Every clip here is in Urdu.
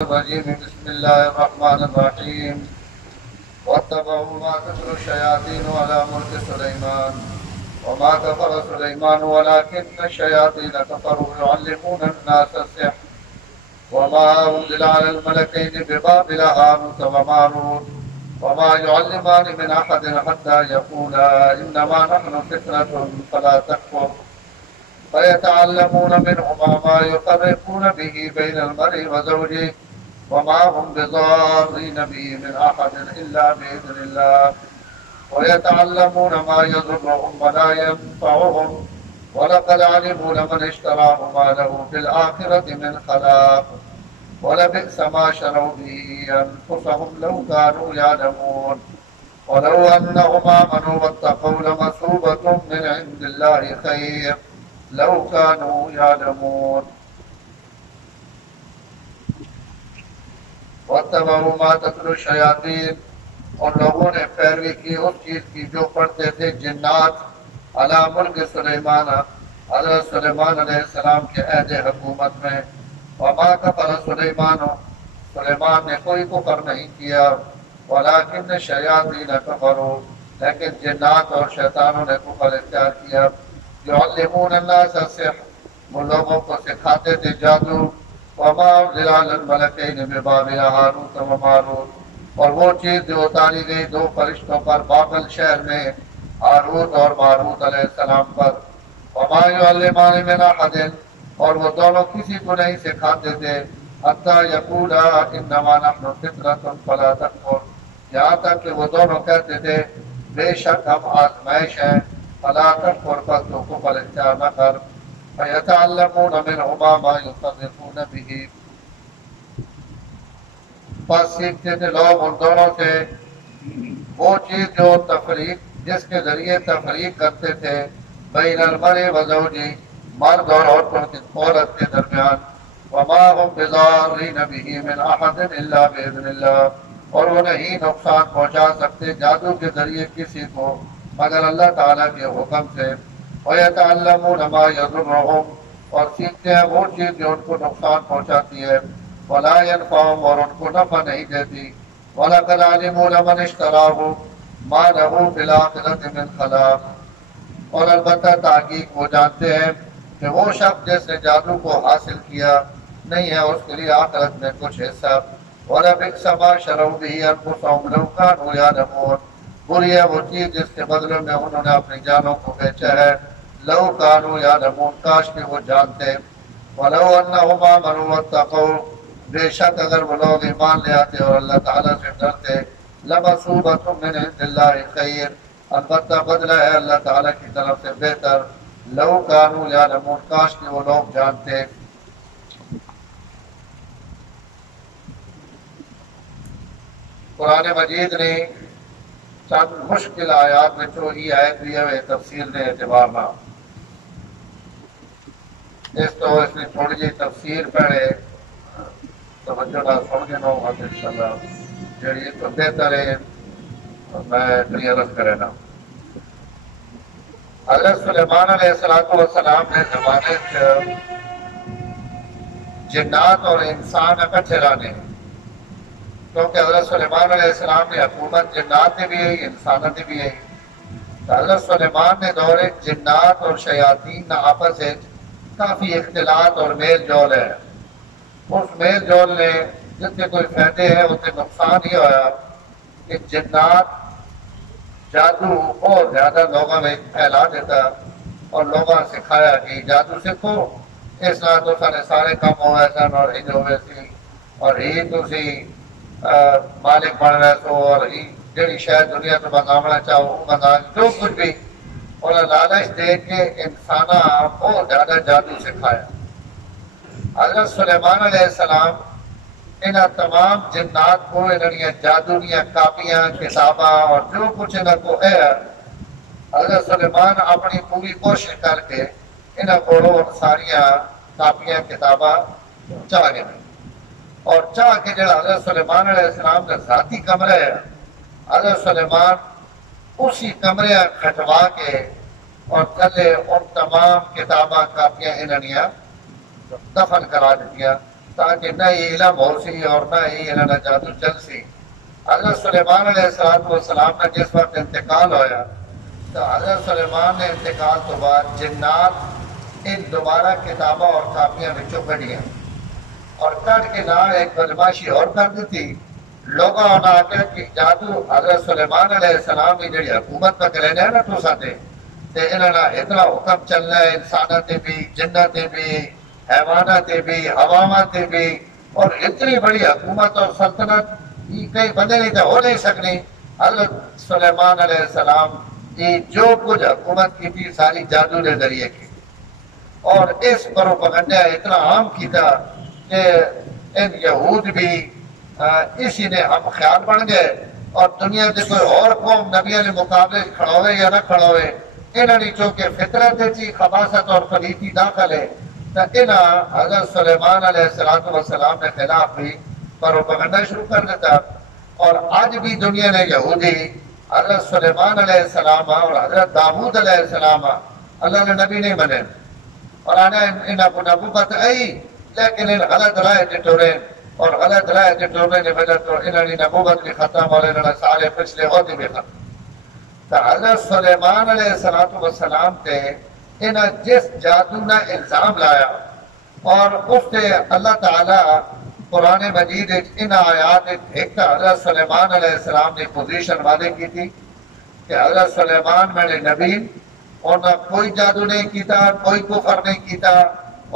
الرجيم بسم الله الرحمن الرحيم واتبعوا ما تتلو الشياطين على ملك سليمان وما كفر سليمان ولكن الشياطين كفروا يعلمون الناس السحر وما أنزل على الملكين ببابل هاروت وماروت وما يعلمان من أحد حتى يقولا إنما نحن فتنة فلا تكفر فيتعلمون منهما ما يفرقون به بين المرء وزوجه وما هم بضارين به من أحد إلا بإذن الله ويتعلمون ما يضرهم ولا ينفعهم ولقد علموا لمن اشتراه ما له في الآخرة من خلاق ولبئس ما شروا به أنفسهم لو كانوا يعلمون ولو أنهم آمنوا واتقوا لمثوبة من عند الله خير لو كانوا يعلمون واتبعوا ما تتلو الشياطين اور لوگوں نے پیروی کی اس چیز کی جو پڑھتے تھے جنات علی ملک سلیمان حضرت سلیمان علیہ السلام کے عہد حکومت میں وما کفر سلیمان نے کوئی کفر نہیں کیا ولکن الشیاطین کفروا لیکن جنات اور شیطانوں نے کفر اختیار کیا یعلمون الناس السحر وہ لوگوں کو سکھاتے تھے جادو وما انزل علی الملکین ببابل ہاروت وماروت اور وہ چیز جو اتاری گئی دو فرشتوں پر بابل شہر میں ہاروت اور ماروت علیہ السلام پر وما یعلمان من احد اور وہ دونوں کسی کو نہیں سکھاتے تھے حتی یقولا انما نحن فتنة فلا تکفر یہاں تک کہ وہ دونوں کہتے تھے بے شک ہم آزمائش ہیں فلا تکفر پس تو کفر اختیار نہ کر فیتعلمون منہما ما یفرقون به پس سیکھتے تھے لوگ ان دونوں سے وہ چیز جو تفریق جس کے ذریعے تفریق کرتے تھے بین المرء و زوجہ مرد اور عورت کے درمیان وما هم بضارین به من احد الا باذن اللہ اور وہ نہیں نقصان پہنچا سکتے جادو کے ذریعے کسی کو مگر اللہ تعالیٰ کے حکم سے وَيَتَعَلَّمُونَ مَا يَضُرُّهُمْ اور سیکھتے ہیں وہ چیز جو ان کو نقصان پہنچاتی ہے وَلَا يَنْفَعُهُمْ اور ان کو نفع نہیں دیتی وَلَقَدْ عَلِمُوا لَمَنِ اشْتَرَاهُ مَا لَهُ فِي الْآخِرَةِ مِنْ خَلَاقٍ اور البتہ تحقیق وہ جانتے ہیں کہ وہ شخص جس نے جادو کو حاصل کیا نہیں ہے اس کے لیے آخرت میں کچھ حصہ وَلَبِئْسَ مَا شَرَوْا بِهِ أَنفُسَهُمْ لَوْ كَانُوا يَعْلَمُونَ بری ہے وہ چیز جس کے بدلے میں انہوں نے اپنی جانوں کو بیچا ہے لو کانوا یعلمون کاش کہ وہ جانتے ولو انہم آمنوا واتقوا بے شک اگر وہ لوگ ایمان لے آتے اور اللہ تعالیٰ سے ڈرتے لمثوبۃ من عند اللہ خیر البتہ بدلہ ہے اللہ تعالیٰ کی طرف سے بہتر لو کانوا یعلمون کاش کہ وہ لوگ جانتے قرآن مجید نے چند مشکل آیات میں جو ہی آیت بھی ہے تفسیر نے اعتبار نہ اس تو اس نے تھوڑی جی تفسیر پڑھے توجہ نہ سن کے نہ ہوگا انشاءاللہ جڑی تو بہتر ہے میں کلیئرنس کرے نا حضرت سلیمان علیہ السلام نے زمانے سے جنات اور انسان اکٹھے لانے کیونکہ حضرت سلیمان علیہ السلام نے حکومت جنات نے بھی ہے انسانت نے بھی ہے حضرت سلیمان نے دور جنات اور شیاطین آپس سے کافی اختلاط اور میل جول ہے اس میل جول نے جتنے کوئی فائدے ہیں اتنے نقصان ہی ہوا کہ جنات جادو اور زیادہ لوگوں میں پھیلا دیتا اور لوگوں نے سکھایا کہ جادو سیکھو اس طرح تو سارے کام ہو گئے سن اور ہی ہوئے سی اور ہی تسی مالک بن رہے سو اور جڑی شاید دنیا تو بناونا چاہو بنا جو کچھ بھی اور لالچ دے کے انسانہ بہت زیادہ جادو سکھایا حضرت سلیمان علیہ السلام انہاں تمام جنات کو انہاں جادو دیا کاپیاں کتاباں اور جو کچھ انہاں کو ہے حضرت سلیمان اپنی پوری کوشش کر کے انہاں کو ساریاں کاپیاں کتاباں چاہ گئے اور چاہ کے جڑا حضرت سلیمان علیہ السلام کا ذاتی کمرہ ہے حضرت سلیمان اسی کمرے کھٹوا کے اور تھلے ان تمام کتاباں کاپیاں انہوں نے دفن کرا دیا تاکہ نہ یہ علم ہو سی اور نہ ہی انہوں نے جادو چل سی۔ حضرت سلیمان علیہ السلام نے جس وقت انتقال ہویا تو حضرت سلیمان نے انتقال تو بعد جنات ان دوبارہ کتابوں اور کاپیاں بچوں کڑیاں اور کٹ کے نہ ایک بدماشی اور کر دی تھی۔ لوگوں نے آکھیا کہ جادو حضرت سلیمان علیہ السلام کی جڑی حکومت پہ کرنے ہیں نا تو ساتے تے انہوں نے اتنا حکم چلنا ہے انسانات بھی جنات بھی حیوانات بھی عوامات بھی اور اتنی بڑی حکومت اور سلطنت کئی بندے نہیں تھے ہو نہیں سکنی۔ حضرت سلیمان علیہ السلام کی جو کچھ حکومت کی تھی ساری جادو کے ذریعے کی اور اس پروپیگنڈا اتنا عام کیتا کہ ان یہود بھی اسی نے ہم خیال بن گئے اور دنیا کے کوئی اور قوم نبیوں نے مقابلے کھڑوے یا نہ کھڑوے انہوں نے چونکہ فطرت تھی خباثت اور پلیتی داخل ہے تو انہاں حضرت سلیمان علیہ السلام نے خلاف بھی پروپیگنڈا شروع کر دیتا اور آج بھی دنیا نے یہودی حضرت سلیمان علیہ السلام اور حضرت داؤد علیہ السلام اللہ نے نبی نہیں بنے اور آنا انہاں کو نبوت آئی لیکن ان غلط رائے ٹٹورے اور غلط رائے ٹٹورے نے وجہ تو انہوں نے نبوت بھی ختم اور انہوں نے سارے پچھلے عہدے بھی ختم۔ تو حضرت سلیمان علیہ السلام تے انہاں جس جادو نے الزام لایا اور اس سے اللہ تعالیٰ قرآن مجید ان آیات ایک حضرت سلیمان علیہ السلام نے پوزیشن والے کی تھی کہ حضرت سلیمان میں نے نبی اور نہ کوئی جادو نہیں کیتا کوئی کفر نہیں کیتا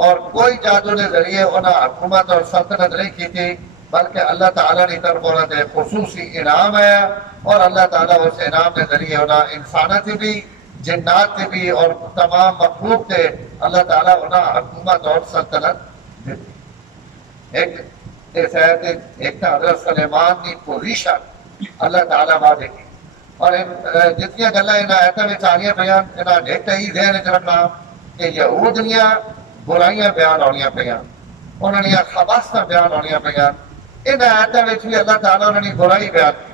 اور کوئی جادو کے ذریعے انہیں حکومت اور سلطنت نہیں کی تھی بلکہ اللہ تعالیٰ نے طرف انہیں خصوصی انعام ہے اور اللہ تعالیٰ اس انعام کے ذریعے انہیں انسانات بھی جنات بھی اور تمام مخلوق تھے اللہ تعالیٰ انہیں حکومت اور سلطنت دیتی۔ ایک حضرت سلیمان کی پوزیشن اللہ تعالیٰ وعدے کی اور جتنی گلا ان آیتوں میں ساریاں بیان انہاں ڈیٹا ہی ذہن چ رکھنا کہ یہود دیاں برائیاں بیان ہونیاں پیاں انہوں نے خباثتاں بیان ہونیاں پیاں ان آیتوں میں بھی اللہ تعالیٰ انہوں نے برائی بیان کی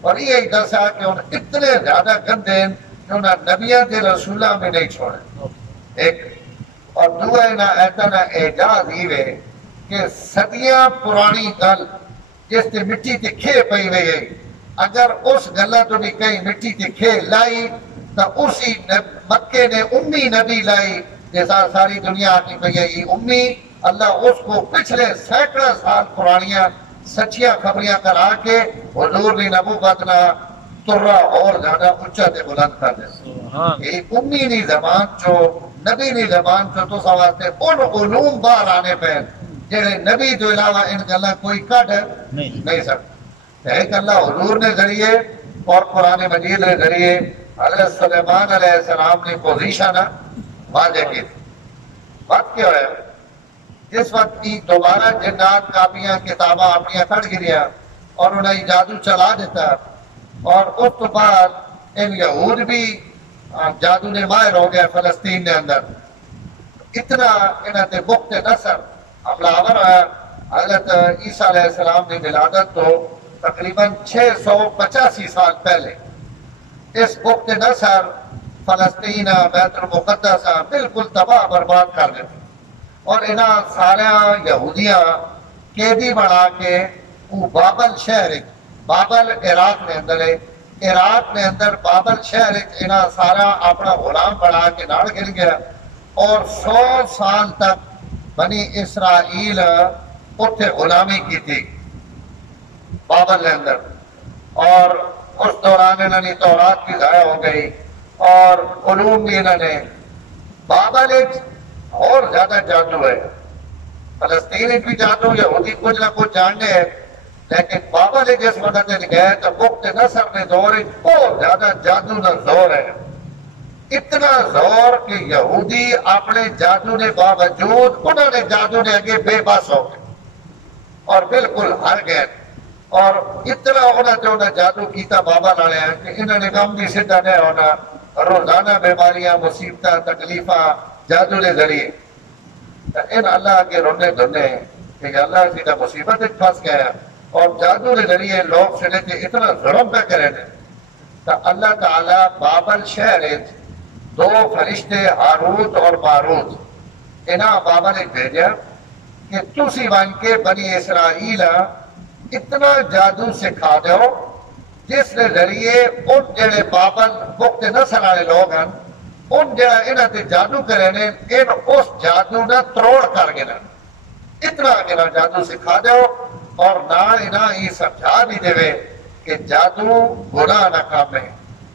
اور یہ دسا کہ انہوں اتنے زیادہ گندے کہ انہوں نبیوں کے رسولہ میں نہیں چھوڑے ایک اور دوسرا ان آیتوں نے اعجاز ہی وے کہ صدیاں پرانی گل جس تے مٹی تے کھے پئی ہوئی ہے اگر اس گلہ تو بھی کہیں مٹی تے کھے لائی تو اسی مکے نے امی نبی لائی جیسا ساری دنیا آتی پئی ہے یہ امی اللہ اس کو پچھلے سینکڑوں سال پرانیاں سچیاں خبریاں کرا کے حضور نے نبوت نہ ترا اور زیادہ اچھا تے بلند کر دے یہ امی نی زبان جو نبی نی زبان جو تو سواستے ان علوم باہر آنے پہ جیڑے نبی تو علاوہ ان گلہ کوئی کٹ نہیں سکتا ایک اللہ حضور نے ذریعے اور قرآن مجید نے ذریعے حضرت سلیمان علیہ السلام نے پوزیشن واضح کی تھی بات کیا ہے جس وقت کی دوبارہ جنات کاپیاں کتاباں اپنی کٹ گریا اور انہیں جادو چلا دیتا اور اس تو بعد ان یہود بھی جادو نے ماہر ہو گیا فلسطین کے اندر اتنا انہوں نے بخت نصر حملہ آور حضرت عیسیٰ علیہ السلام کی ولادت تو تقریباً 685 سال پہلے اس بخت نصر فلسطین بیت المقدس بالکل تباہ برباد کر دیتے اور انہاں سارے یہودیاں قیدی بنا کے وہ بابل شہر بابل عراق میں اندر ہے عراق میں اندر بابل شہر انہاں سارا اپنا غلام بنا کے ناڑ گر گیا اور 100 سال تک بنی اسرائیل اتھے غلامی کی تھی بابل کے اندر اور اس دوران انہوں نے تورات بھی ضائع ہو گئی اور علوم بھی انہوں نے بابل ایک اور زیادہ جادو ہے فلسطین بھی جادو یہودی کچھ نہ کچھ جاننے ہیں لیکن بابل ایک جس وقت نے گئے تو بخت نصر نے دور بہت زیادہ جادو نہ زور ہے اتنا زور کہ یہودی اپنے جادو نے باوجود انہوں نے جادو نے آگے بے بس ہو گئے اور بالکل ہر گئے اور اتنا انہوں نے جادو کیتا بابا لڑے ہیں کہ انہوں نے کام بھی سدھا نہیں ہونا روزانہ بیماریاں مصیبتیں تکلیفاں جادو کے ذریعے ان اللہ کے رونے دھنے کہ اللہ سیدھا مصیبت پھنس گیا اور جادو کے ذریعے لوگ سنے تھے اتنا ظلم پہ کرے تھے تو اللہ تعالیٰ بابل شہر 2 فرشتے ہاروت اور ماروت انہاں بابا نے بھیجا کہ تسی بن کے بنی اسرائیل اتنا جادو سکھا دو جس نے ذریعے ان جڑے بابل وقت نسل والے لوگ ہیں ان جڑا انہاں تے جادو کرے نے ان اس جادو نہ تروڑ کر گنا اتنا انہاں جادو سکھا دو اور نہ انہاں یہ سمجھا بھی دے کہ جادو گناہ نہ کام ہے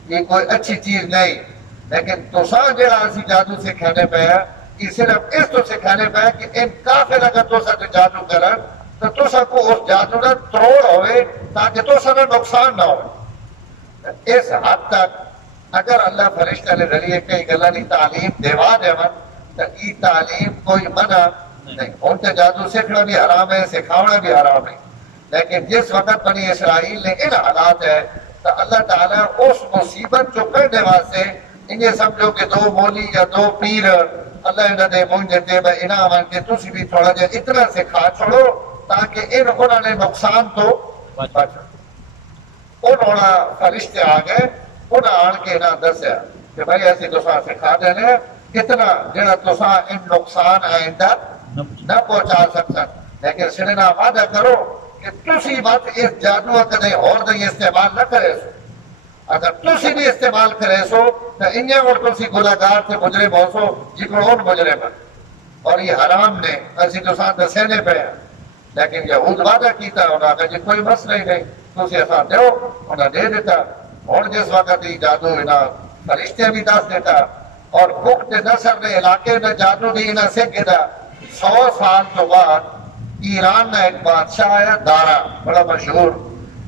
یہ کوئی اچھی چیز نہیں لیکن تساں جڑا اسی جادو سکھانے پہ یہ صرف اس تو سکھانے پہ کہ ان کافر اگر تساں تے جادو کرن تو تساں کو اس جادو نہ تروڑ ہوئے تاکہ تساں نہ نقصان نہ ہو اس حد تک اگر اللہ فرشتہ نے ذریعے کئی گلاں دی تعلیم دیوا دیون تو یہ تعلیم کوئی منع نہیں ان تے جادو سیکھنا بھی حرام ہے سکھاونا بھی حرام ہے لیکن جس وقت بنی اسرائیل نے ان حالات ہے تو اللہ تعالیٰ اس مصیبت جو کرنے واسطے انہیں سمجھو کہ دو مولی یا دو پیر اللہ انہوں نے مونج دیتے میں انہاں مان کے تسی بھی تھوڑا جا اتنا سکھا چھوڑو تاکہ انہوں نے نقصان تو بچا انہوں فرشتے آ گئے انہوں آن کے انہاں دسیا کہ بھائی ایسی تساں سکھا دینے اتنا جڑا تساں ان نقصان آئندہ نہ پہنچا سکتا لیکن سننا وعدہ کرو کہ تسی مت اس جادو کدے اور دے استعمال نہ کرے سو اگر تسی بھی استعمال کرے سو تو انہیں اور تسی گناہگار سے مجرم ہو سو جکڑ اور مجرم ہے اور یہ حرام نے اسی تساں دسینے پہ لیکن یہود وعدہ کیتا انہاں کہ جی کوئی مسئلہ ہی نہیں تسی ایسا دیو انہاں دے دیتا اور جس وقت یہ جادو انہاں فرشتے بھی دس دیتا اور بخت نصر نے علاقے میں جادو بھی انہاں سکھ دا 100 سال تو بعد ایران میں ایک بادشاہ آیا دارا بڑا مشہور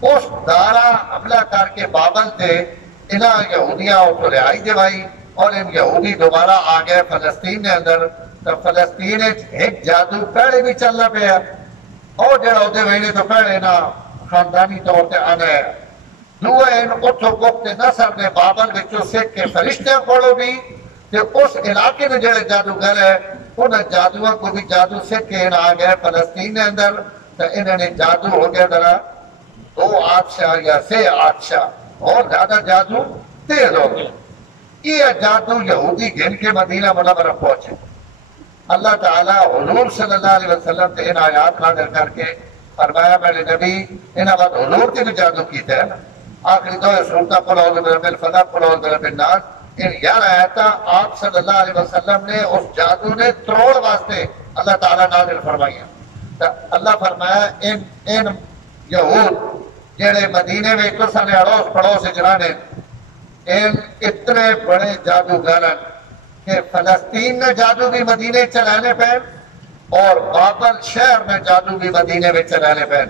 اس دارا حملہ کر کے بابل تھے انہاں یہودیاں کو رہائی دیوائی اور ان یہودی دوبارہ آ گئے فلسطین کے اندر تو فلسطین ایک جادو پہلے بھی چلنا پیا اور جڑا ہوتے وینے تو پہلے نا خاندانی طور تے آنا ہے دوئے ان اتھو وقت نصر نے بابل بچوں سکھ کے فرشتے پڑھو بھی کہ اس علاقے میں جڑے جادوگر ہے ان جادووں کو بھی جادو سکھ کے ان آ گئے فلسطین کے اندر تو انہوں نے جادو ہو گیا ذرا 2 آدشاہ یا 6 آدشاہ اور زیادہ جادو تیز ہو گئے یہ جادو یہودی گھن کے مدینہ منورہ پہنچے اللہ تعالیٰ حضور صلی اللہ علیہ وسلم سے ان آیات نازل کر کے فرمایا میرے نبی انہاں بعد حضور کی بھی جادو کیتے ہیں آخری دو سورتہ قل اعوذ برب الفلق قل اعوذ برب الناس ان 11 آیاتاں آپ صلی اللہ علیہ وسلم نے اس جادو نے تروڑ واسطے اللہ تعالیٰ نازل فرمائیا اللہ فرمایا ان یہود جڑے مدینے میں تساں نے اڑوس پڑوس اجرانے ان اتنے بڑے جادوگرن کہ فلسطین میں جادو بھی مدینے چلانے پہ اور بابل شہر میں جادو بھی مدینے میں چلانے پہ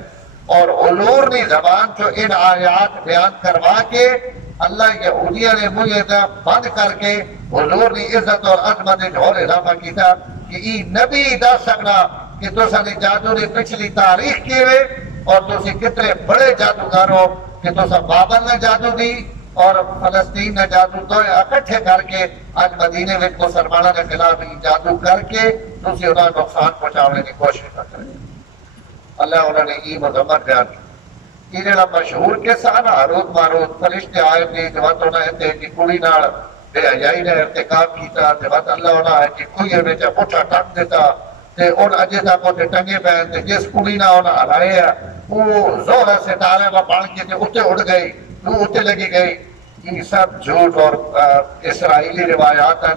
اور علور نے زبان جو ان آیات بیان کروا کے اللہ یہودیہ نے مجھے بند کر کے حضور نے عزت اور عظمت جھول اضافہ کیتا کہ ای نبی دا سکنا کہ تو سانی جادو نے پچھلی تاریخ کیے ہوئے اور تو سی کتنے بڑے جادوگر ہو کہ تو سا بابل نے جادو دی اور فلسطین نے جادو تو اکٹھے کر کے آج مدینے میں مسلمانوں کے خلاف جادو کر کے تو سی انہاں نقصان پہنچانے کی کوشش کرتے ہیں اللہ انہوں نے یہ مذمت بیان کی یہ جڑا مشہور قصہ نا ہاروت ماروت فرشتے آئے تھے جب انہوں نے تے کہ کڑی نال بے حیائی نے ارتکاب کیتا جب اللہ انہوں نے کہ کوئی میں چا پوچھا ٹک دیتا تے ان اجے تک وہ ٹنگے پہن تے جس کڑی نہ انہوں ہلائے ہے وہ زہرہ ستارے میں پڑھ کے اتنے اڑ گئی وہ اتنے لگی گئی یہ سب جھوٹ اور اسرائیلی روایات ہیں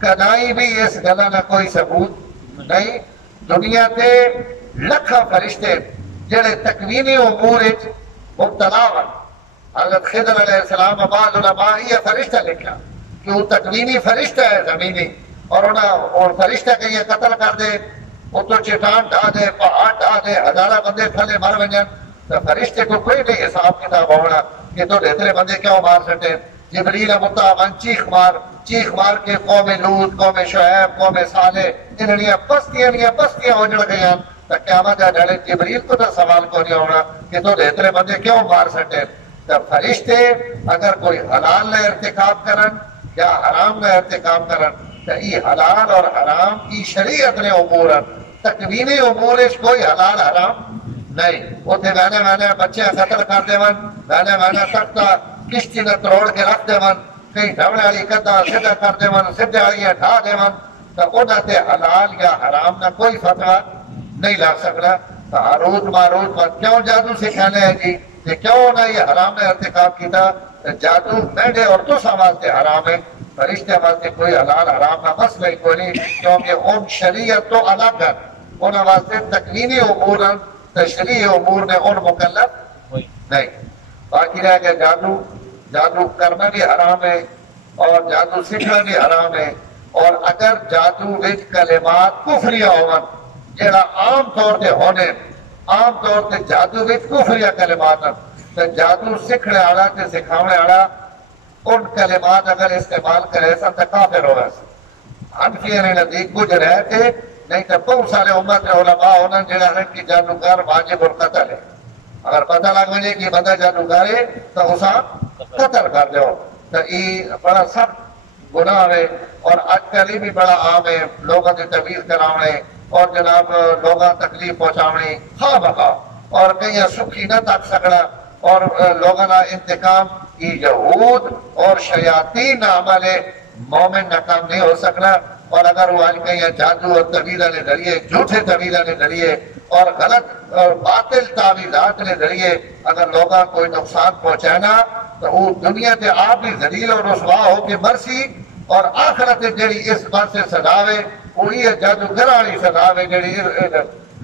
کدائی بھی اس گلا نہ کوئی ثبوت نہیں دنیا تے لکھا فرشتے جڑے تکوینی امور مبتلا ہن حضرت خضر علیہ السلام بعض علماء یہ فرشتہ لکھا کہ وہ تکوینی فرشتہ ہے زمینی اور فرشتہ کہ یہ قتل کر دے وہ تو چٹان ڈھا دے پہاڑ ڈھا دے ہزارہ بندے تھلے مر ونجن تو فرشتے کو کوئی نہیں حساب کتاب ہونا کہ تو اتنے بندے کیوں مار سکتے جبریل متعاون چیخ مار کے قوم لوط قوم شعیب قوم صالح انہاں پستیاں اجڑ گئیں تو قیامت جڑے جبریل کو تو سوال کو نہیں ہونا کہ تو اتنے بندے کیوں مار سکتے تو فرشتے اگر کوئی حلال نہ ارتکاب کرن یا حرام نہ ارتکاب کرن تو یہ حلال اور حرام کی شریعت نے امور تکوینی امور کوئی حلال حرام نہیں اتنے میں بچے قتل کر دے میں سخت کشتی نہ تروڑ کے رکھ دے کہیں ڈھوڑے والی کدا سیدھا کر دے سیدھے والی ڈھا دے تو انہوں تے حلال یا حرام نہ کوئی فتویٰ نہیں لا سکتا. ہاروت ماروت پر کیوں جادو سکھانے ہے جی؟ کہ کیوں نہ یہ حرام نے ارتکاب کیتا؟ جادو میڈے اور تو واسطے حرام ہے، فرشتے واسطے کوئی حلال حرام کا مسئلہ ہی کوئی نہیں، کیونکہ ان شریعت تو الگ ہے، ان واسطے تکوینی امور تشریعی امور میں ان مکلف نہیں. باقی رہ گیا جادو کرنا بھی حرام ہے اور جادو سیکھنا بھی حرام ہے. اور اگر جادو وچ کلمات کفریہ ہون جڑا عام طور تے ہونے، عام طور تے جادو وچ کفریہ کلمات ہیں، تو جادو سکھنے والا تے سکھاونے والا ان کلمات اگر استعمال کرے سا تو کافر ہوگا. حنفیہ نے نزدیک کچھ رہے تھے، نہیں تو بہت سارے امت علماء ہونا جڑا ہے کہ جادوگر واجب القتل ہے. اگر پتہ لگ وجے کہ بندہ جادوگر ہے تو اسا قتل کر دو. تو یہ بڑا سخت گناہ ہے اور آج کل بھی بڑا عام ہے لوگوں کی تعویذ کراونے اور جناب لوگاں تکلیف پہنچاونے خواہ بخواہ اور کہیں سکھی نہ تک سکڑا اور لوگوں کا انتقام. یہ یہود اور شیاطین عمل مومن ناکام نہیں ہو سکنا. اور اگر وہ آج کہیں جادو اور تعویذ کے ذریعے جھوٹے تعویذ کے ذریعے اور غلط اور باطل تعویذات کے ذریعے اگر لوگوں کوئی نقصان پہنچانا تو وہ دنیا تے آپ بھی ذلیل اور رسوا ہو کے مرسی اور آخرت جڑی اس بات سے سزاوے وہی جادوگر والی سزاوے جڑی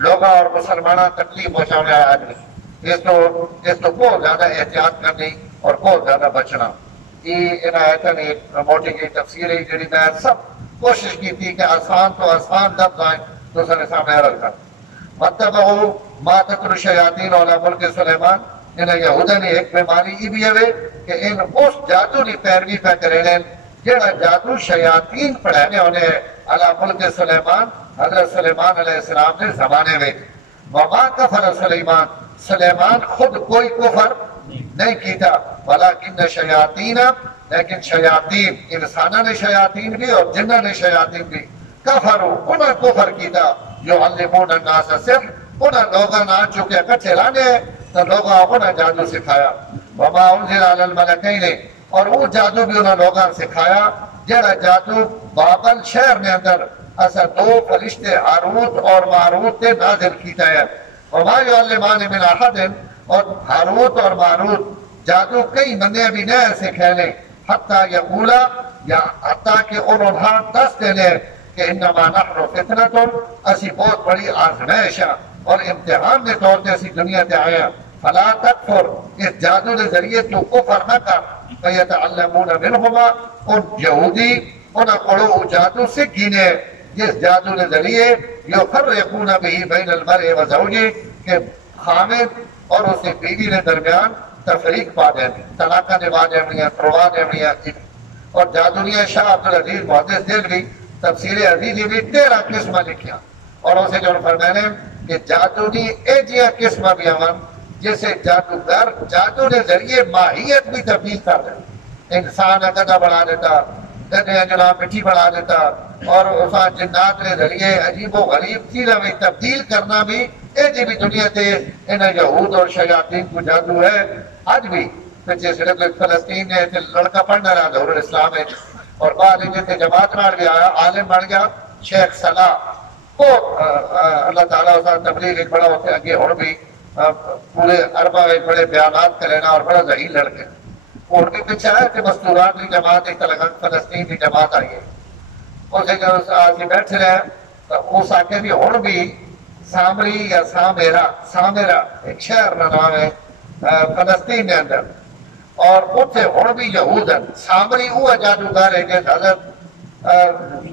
لوگوں اور مسلمانوں تکلیف پہنچانے والا آدمی. اس تو بہت زیادہ احتیاط کرنی اور بہت زیادہ بچنا. یہ آیتن ایک موٹی کی تفسیر ہے جڑی میں سب کوشش کی تھی کہ آسان تو آسان لفظ آئیں تو سر سامنے رکھا. متبعو ما تتلو الشیاطین علی ملک سلیمان. ان یہودہ نے ایک بیماری یہ بھی ہے کہ ان اس جادو کی پیروی پہ کرے لیں جڑا جادو شیاطین پڑھانے ہونے ہیں علی ملک سلیمان، حضرت سلیمان علیہ السلام نے زمانے میں. وما کفر سلیمان، سلیمان خود کوئی کفر نہیں کیتا، ولیکن شیاطین، لیکن شیاطین انسانہ نے شیاطین بھی اور جنہ نے شیاطین بھی کفروا انہوں کفر کیتا. یعلمون الناس السحر، انہوں لوگاں نہ چکے کٹھے لانے تو لوگاں انہوں جادو سکھایا. وما انزل علی الملکین، اور وہ جادو بھی انہوں لوگاں سکھایا جڑا جادو بابل شہر میں اندر اسا دو فرشتے ہاروت اور ماروت نے نازل کیتا ہے. وما یعلمان من احد، اور ہاروت اور ماروت جادو کئی بندے بھی نہ سکھائے حتیٰ یقولا، یا حتیٰ کہ انہوں نے دس دینے کہ انما نحن فتنۃ، اسی بہت بڑی آزمائش اور امتحان کے طور پہ اسی دنیا تے آیا. فلا تکفر، اس جادو کے ذریعے تو کفر نہ کر. فیتعلمون منہما، ان یہودی انہاں کو جادو سکھینے جس جادو کے ذریعے یفرقون بہ بین المرء وزوجہ، کہ خامد اور اس کی بیوی کے درمیان تفریق پا دینی، طلاقہ نبھا دینی، تروا دینی. اور جادویہ شاہ عبدالعزیز محدث دہلوی تفسیر عزیزی بھی 13 قسمہ لکھیا اور اسے جو فرمانے کہ جادو کی ایجیا قسمہ بھی ہم جیسے جادوگر جادو کے ذریعے ماہیت بھی تبدیل کر دیں. انسان گدھا بنا دیتا، گدھے جناب مٹی بنا دیتا، اور اسا جنات کے ذریعے عجیب و غریب چیزیں بھی تبدیل کرنا بھی ایجی بھی دنیا تے ان یہود اور شیاطین کو جادو ہے. آج بھی پیچھے صرف فلسطین نے لڑکا پڑھنا رہا دور الاسلام ہے اور بعد میں جماعت بن گیا، عالم بن گیا شیخ صلاح. وہ اللہ تعالیٰ اس تبلیغ ایک بڑا ہوتے آگے اور بھی پورے عربہ میں بڑے بیانات کرینا اور بڑا ذہین لڑکے. اور بھی پیچھے ہے کہ مستورات کی جماعت ایک طرح فلسطین کی جماعت آئی ہے. اسے جو آج بیٹھے رہے تو اس آگے بھی اور بھی سامری یا سامیرا ایک شہر کا نام ہے فلسطین کے اندر، اور اتنے اور بھی یہود ہیں. سامری وہ جادوگر ہے کہ حضرت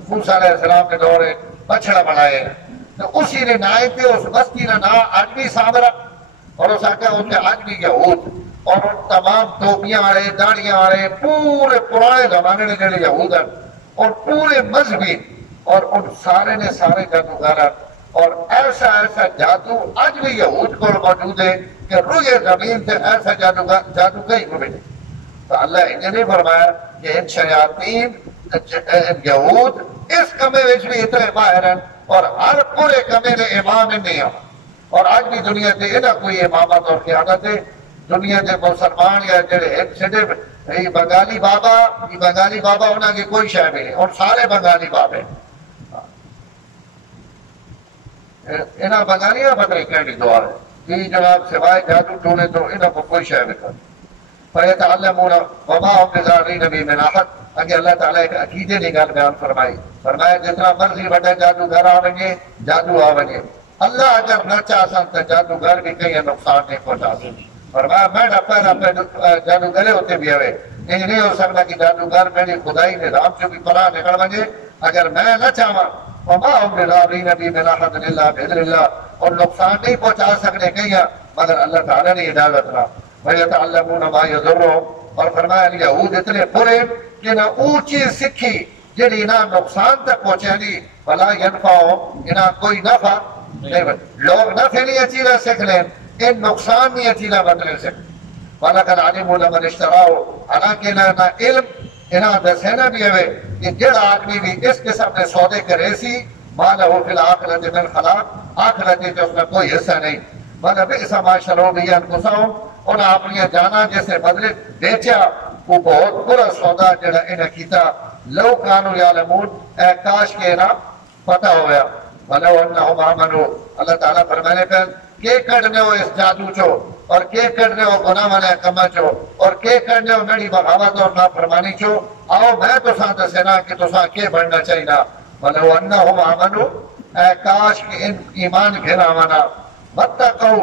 موسیٰ علیہ السلام کے دور بچڑا بنائے، تو اسی نے نائے پہ اس بستی کا نام آج بھی سامرا، اور اس آگے اتنے آج بھی یہود. اور ان تمام ٹوپیاں والے داڑیاں والے پورے پرانے زمانے میں جڑے یہود ہیں اور پورے مذہبی، اور ان سارے نے سارے جادوگر ہیں. اور ایسا جادو آج بھی یہود کو موجود ہے کہ روئے زمین سے ایسا جادو کہیں کو ملے. تو اللہ انہیں نے فرمایا کہ ان شیاطین یہود اس کمے وچ بھی اتنے ماہر ہیں اور ہر پورے کمے میں امام نہیں آ. اور آج بھی دنیا سے یہ نہ کوئی امامت اور قیادت ہے. دنیا کے مسلمان یا جڑے صرف بنگالی بابا انہوں کی کوئی شے نہیں اور سارے بنگالی بابے. انہاں بغانیاں بدلے کہڑی دعا ہے کہ جناب سوائے جادو ٹونے تو انہاں کو کوئی شے نہیں کرتی فیتعلمون وما هم بضارین بہ من احد اگے اللہ تعالیٰ ایک عقیدے کی گل بیان فرمائی فرمایا جتنا مرضی وڈے جادوگر آ ونجے جادو آ ونجے اللہ اگر نہ چاہ سن تو جادوگر بھی کہیں نقصان نہیں پہنچا سکتے فرمایا میڈا پہلا پہ جادوگرے ہوتے بھی ہوئے یہ نہیں ہو سکتا کہ جادوگر میری خدائی نظام سے بھی پناہ نکل ونجے اگر میں نہ چاہواں وما هم بضارین بہ من احد الا باذن اللہ اور نقصان نہیں پہنچا سکتے کہیں مگر اللہ تعالیٰ نے اجازت نہ وَيَتَعَلَّمُونَ مَا يَضُرُّهُمْ اور فرمایا یہود اتنے برے کہ نہ وہ چیز سکھی جڑی نہ نقصان تک پہنچانی بلا ينفعهم انہاں کوئی نفع نہیں لوگ نفع نہیں چیزیں سکھ لیں ان نقصان نہیں چیزیں بدلے سکھ وَلَقَدْ عَلِمُوا لَمَنِ اشْتَرَاهُ حالانکہ نہ علم انہاں دسینا بھی ہوئے کہ جڑا آدمی بھی اس قسم نے سودے کرے سی مَا لَهُ فِي الْآخِرَةِ مِنْ خَلَاقٍ آخرت میں اس میں کوئی حصہ نہیں وَلَبِئْسَ مَا شَرَوْا بِهِ أَنفُسَهُمْ اور اپنی جانا جیسے بدلے بیچا وہ بہت برا سودا جڑا انہیں کیتا لو کانو یعلمون اے کاش کے نہ پتہ ہویا ولو انہم آمنوا اللہ تعالیٰ فرمانے پر کہ کرنے ہو اس جادو چو اور کہ کرنے ہو گناہ والا کما چو اور کہ کرنے ہو میری بغاوت اور نافرمانی چو آؤ میں تو ساتھ دسینا کہ تو ساتھ کے بڑھنا چاہیے ولو انہم آمنوا اے کاش کہ ان ایمان گھنا منا متقو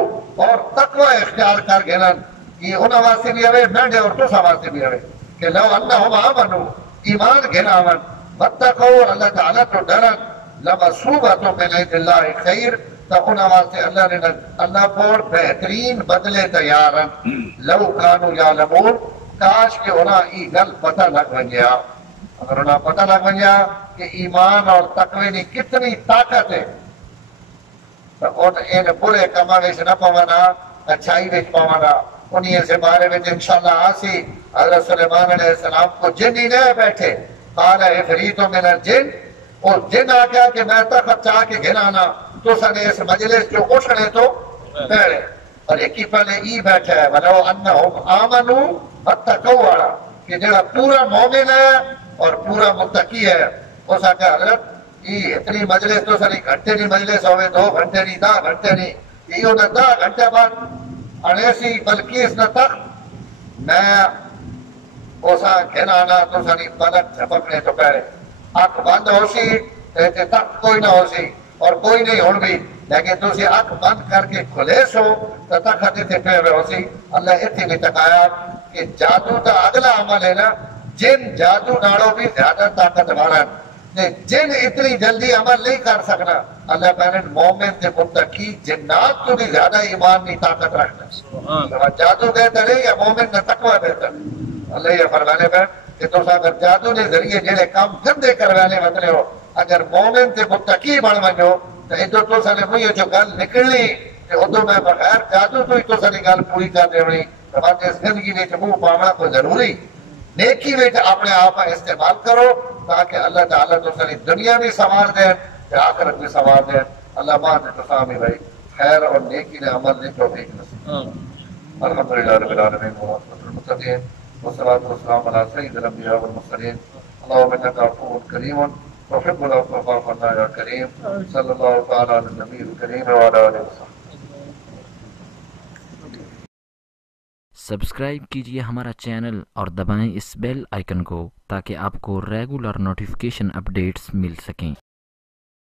اور تقوی اختیار کر گنن یہ انہاں واسطے بھی ہوئے مینڈے اور تو واسطے بھی ہوئے کہ لو انہم آمنوا ایمان گھنا من متقو اور اللہ تعالیٰ تو ڈرن لمصوبتوں میں نہیں اللہ خیر تو انہاں واسطے اللہ پر بہترین بدلے تیارن لو کانو یعلمون کاش کہ انہاں ای گل پتہ لگ ونجیا اگر انہاں پتہ لگ ونجیا کہ ایمان اور تقوی نے کتنی طاقت ہے ان برے کما وچ نہ پوانا اچھائی وچ پوانا انہی سے بارے میں انشاءاللہ آسی حضرت سلیمان علیہ السلام کو جن ہی نہ بیٹھے قال عفریت من الجن اور جن آ گیا کہ میں تخت چاہ کے گھنانا تو سنے اس مجلس جو اٹھنے تو بیٹھے اور ایک ہی پہلے ای بیٹھا ہے ولو انہم آمنوا واتقوا کہ جڑا پورا مومن ہے اور پورا متقی ہے اس آگے حضرت یہ اتنی مجلس تو ساری گھنٹے نہیں مجلس ہوئے 2 گھنٹے نہیں 10 گھنٹے نہیں یہ ہوتا 10 گھنٹے بعد انیسی بلکہ اس نہ تک میں اسا گھنانا تو ساری پلک جھپکنے تو پہلے اکھ بند ہو سی تک کوئی نہ ہو سی اور کوئی نہیں ہون بھی لیکن تو اسی اکھ بند کر کے کھلے سو تو تک ہتے تھے پہ ہو سی اللہ اتنی بھی تکایا کہ جادو تا اگلا عمل ہے نا جن جادو ناڑو بھی زیادہ طاقت والا جن اتنی جلدی عمل نہیں کر سکنا اللہ پہلے مومن تے متقی جنات تو بھی زیادہ ایمان نہیں طاقت رکھنا جادو بہتر ہے یا مومن نہ تقوی بہتر اللہ یہ فرمانے پر کہ تو اگر جادو نے ذریعے جڑے کام گندے کروانے مطلے ہو اگر مومن تے متقی بن ونجو تو ادھر تو سنے مجھے جو گل نکلنی کہ ادھر میں بغیر جادو تو ہی تو سنے گل پوری کر دے ہونی ہمارے زندگی میں منہ پاونا کو ضروری نیکی میں اپنے آپ استعمال کرو تاکہ اللہ تعالیٰ تو ساری دنیا بھی سنوار دے آخرت بھی سنوار دے اللہ مان تو سامی بھائی خیر اور نیکی نے عمل نہیں توفیق نصیب الحمدللہ رب العالمین محمد المتقین والصلاة والسلام علی سید الانبیاء والمرسلین اللہم انک عفو کریم تحب العفو فاعف عنا یا کریم صلی اللہ تعالی علی النبی الکریم وعلی آلہ وسلم. سبسکرائب کیجئے ہمارا چینل اور دبائیں اس بیل آئیکن کو تاکہ آپ کو ریگولر نوٹیفیکیشن اپڈیٹس مل سکیں.